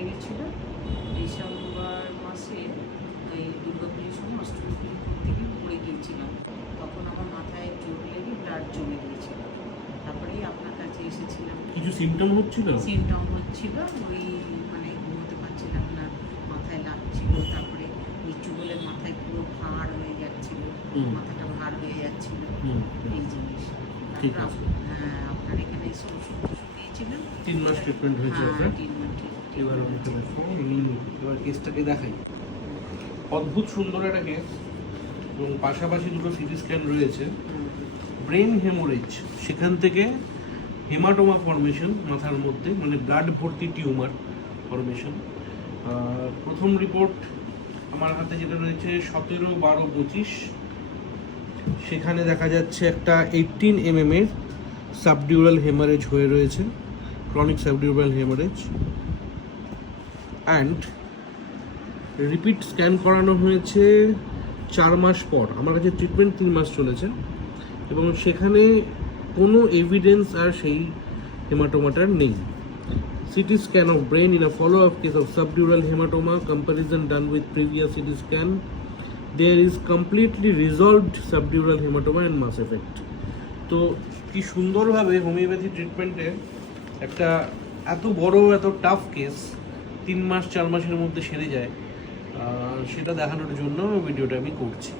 লেগেছিল ডিসেম্বর মাসে, এই দুর্গাপুজোর সময় অষ্টমী পুজো করতে গিয়ে পড়ে গিয়েছিলাম। তখন আমার মাথায় জোর লেগে ব্লাড জমে গিয়েছিল। তারপরেই আপনার কাছে এসেছিলাম। কিছু সিমটম হচ্ছিল? সিমটম হচ্ছিল, ওই মানে ঘুমোতে পারছিলাম না, মাথায় লাগছিল, তারপরে নিচু বলে মাথায় পুরো ভাঁড় হয়ে যাচ্ছিল, মাথাটা ভার হয়ে যাচ্ছিল, এই জিনিস। ঠিক আছে। হ্যাঁ, আপনার এখানে এসে ওষুধ দিয়েছিলেন। 3 মাস ট্রিটমেন্ট হয়েছে আপনার। এবার এবার কেসটাকে দেখাই। অদ্ভুত সুন্দর একটা কেস, এবং পাশাপাশি দুটো সিটি স্ক্যান রয়েছে। ব্রেন হেমোরেজ, সেখান থেকে হেমাটোমা ফর্মেশন মাথার মধ্যে, মানে ব্লাড ভর্তি টিউমার ফর্মেশন। প্রথম রিপোর্ট আমার হাতে যেটা রয়েছে 17/12/25, সেখানে দেখা যাচ্ছে একটা 18 mm এর সাবডিউরাল হেমারেজ হয়ে রয়েছে, chronic subdural haemorrhage. And repeat scan করানো হয়েছে 4 মাস পর। আমার কাছে ট্রিটমেন্ট 3 মাস চলেছে, এবং সেখানে কোনো এভিডেন্স আর সেই হেমাটোমাটার নেই। CT scan of brain in a follow-up case of subdural hematoma, comparison done with previous CT scan, there is completely resolved subdural hematoma and mass effect. তো কি সুন্দরভাবে হোমিওপ্যাথি ট্রিটমেন্টে একটা এত বড় এত টাফ কেস 3 মাস 4 মাসের মধ্যে সেরে যায়, সেটা দেখানোর জন্য ভিডিওটা আমি করছি।